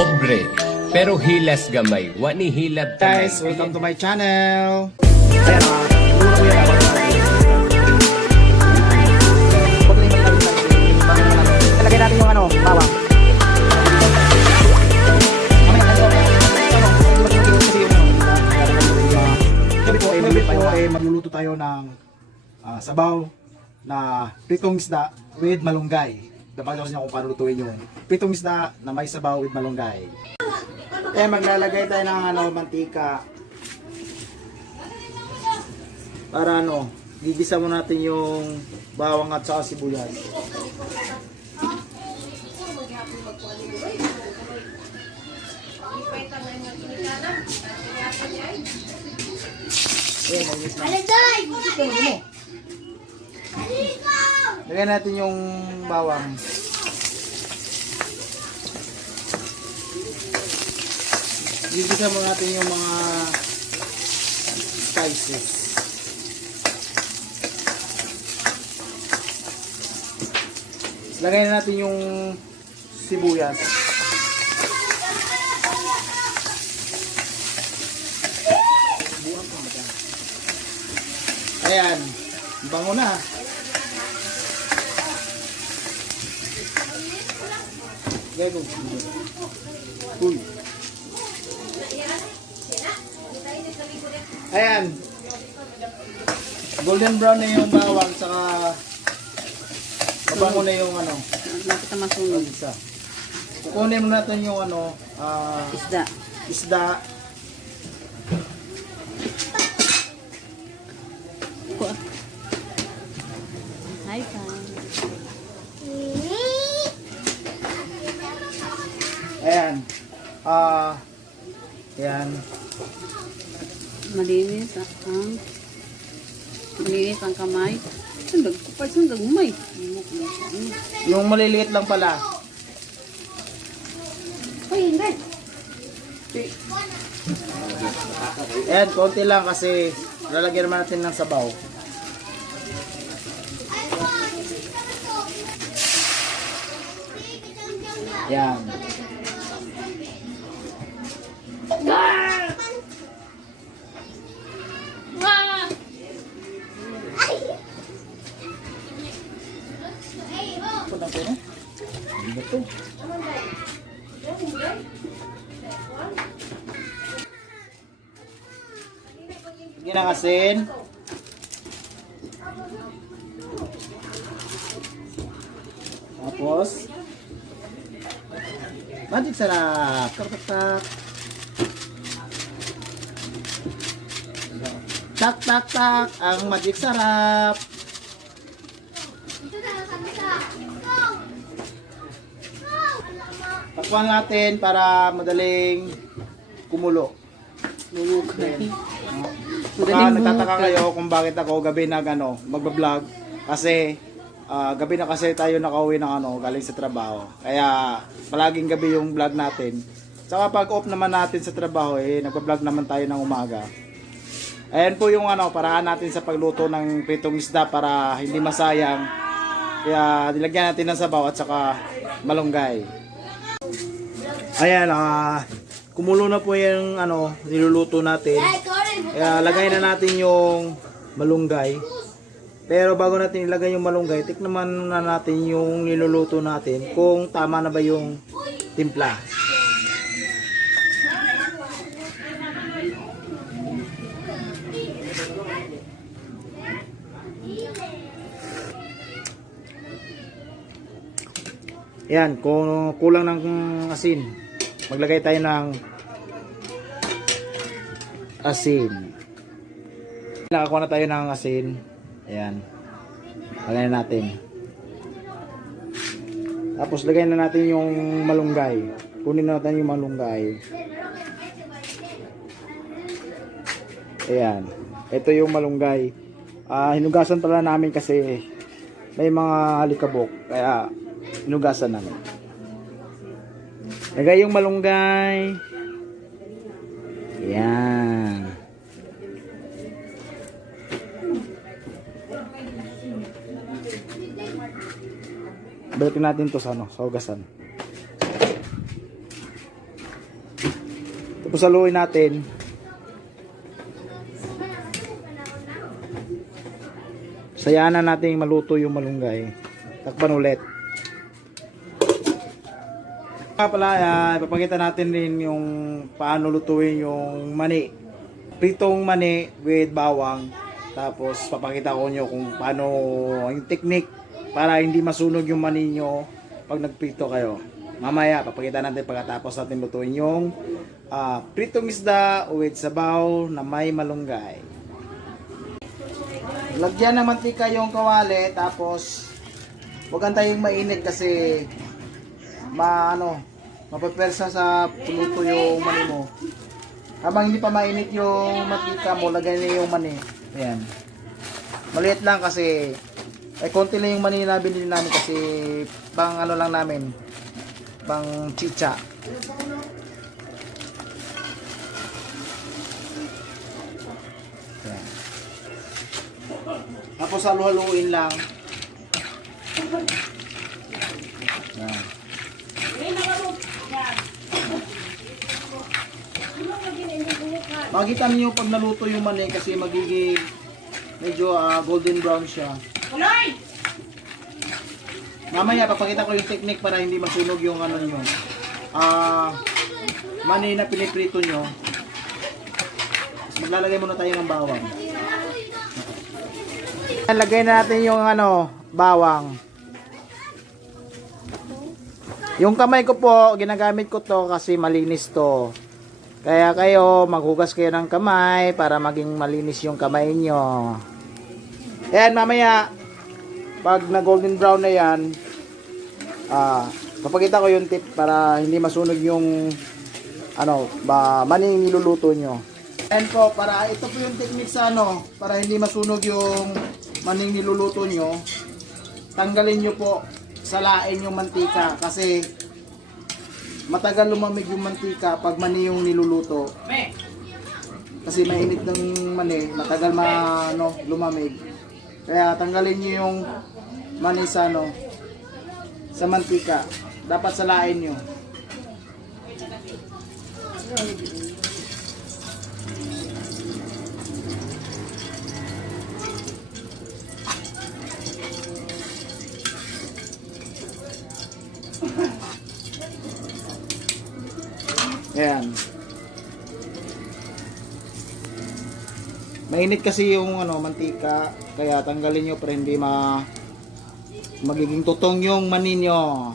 Pobre, pero hilas gamay. Wani hilab tamay. Guys, welcome to my channel. Talagay natin yung ano, bawang. Gabi po ay magluluto tayo ng sabaw na pritong isda with malunggay. Napakita ko sa inyo kung paano lutuin yun. Pritong isda na may sabaw with malunggay. Maglalagay tayo ng mantika. Para gigisa mo natin yung bawang at saka sibuyas. Lagyan natin yung bawang. Gigisa mo natin yung mga spices. Lagay na natin yung sibuyas. Ayan, bango na. Gagawin. Uy. Ayan. Golden brown na yung bawang, saka mabango na yung Nakita masunog. isa. Kukunin mo natin yung Isda. isda. Hi, Pan. Ayan. Ayan. Malinis ang kamay. Sundag ko pa, sundag may. Yung maliliit lang pala. Ay, hindi. Ayan, konti lang kasi lalagyan naman natin ng sabaw. Ayan. Sige na asin. Tapos magic sarap. Tak. Tak. Ang magic sarap. Takpan natin para madaling kumulo. Baka nagtataka kayo kung bakit ako gabi magbablog. Kasi gabi na kasi tayo nakauwi ng galing sa trabaho. Kaya palaging gabi yung vlog natin. Saka pag off naman natin sa trabaho nagbablog naman tayo ng umaga. Ayan po yung paraan natin sa pagluto ng pritong isda para hindi masayang. Kaya nilagyan natin ng sabaw at saka malunggay. Ayan, kumulo na po yung niluluto natin. Kaya lagay na natin yung malunggay. Pero bago natin ilagay yung malunggay, tikman na natin yung niluluto natin kung tama na ba yung timpla. Yan, kung kulang ng asin, maglagay tayo ng asin. Nakakuha na tayo ng asin. Ayan. Lagay na natin. Tapos lagay na natin yung malunggay. Kunin na natin yung malunggay. Ayan. Ito yung malunggay. Hinugasan pala namin kasi may mga alikabok. Kaya hinugasan namin. Lagay yung malunggay. Ayan. Balikin natin to sa sa hugasan. Tapos haluin natin. Sayanan natin maluto yung malunggay. Takpan ulit. Pala, ipapakita natin din yung paano lutuin yung mani. Pritong mani with bawang. Tapos papakita ko nyo kung paano yung technique para hindi masunog yung mani nyo pag nagprito kayo. Mamaya papakita natin pagkatapos natin lutuin yung pritong isda with sabaw na may malunggay. Lagyan ng mantika yung kawali, tapos huwag antaying mainit kasi mapapersa sa puluto yung mani mo. Habang hindi pa mainit yung mantika mo, lagyan niyo yung mani. Ayan. Maliit lang kasi konti lang yung mani na binili namin kasi pang ano lang namin, pang chicha. Ayan. Tapos halu-haluin lang. Ayan. Makikita niyo pag naluto yung mani kasi magiging medyo golden brown siya. Mamaya papakita ko yung technique para hindi masunog yung ano nyo. Mani na piniprito nyo. Maglalagay muna tayo ng bawang. Lagay na natin yung bawang. Yung kamay ko po, ginagamit ko to kasi malinis to. Kaya kayo, maghugas kayo ng kamay para maging malinis yung kamay nyo. Ayan, mamaya, pag na golden brown na yan, papakita ko yung tip para hindi masunog yung maning niluluto nyo. Ayan po, ito po yung technique sa para hindi masunog yung maning niluluto nyo. Tanggalin nyo po, salain yung mantika kasi matagal lumamig yung mantika pag mani yung niluluto. Kasi mainit ng mani, matagal lumamig. Kaya tanggalin niyo yung mani sa mantika. Dapat salain niyo. Ayan. Mainit kasi yung mantika, kaya tanggalin nyo para hindi magiging tutong yung mani nyo.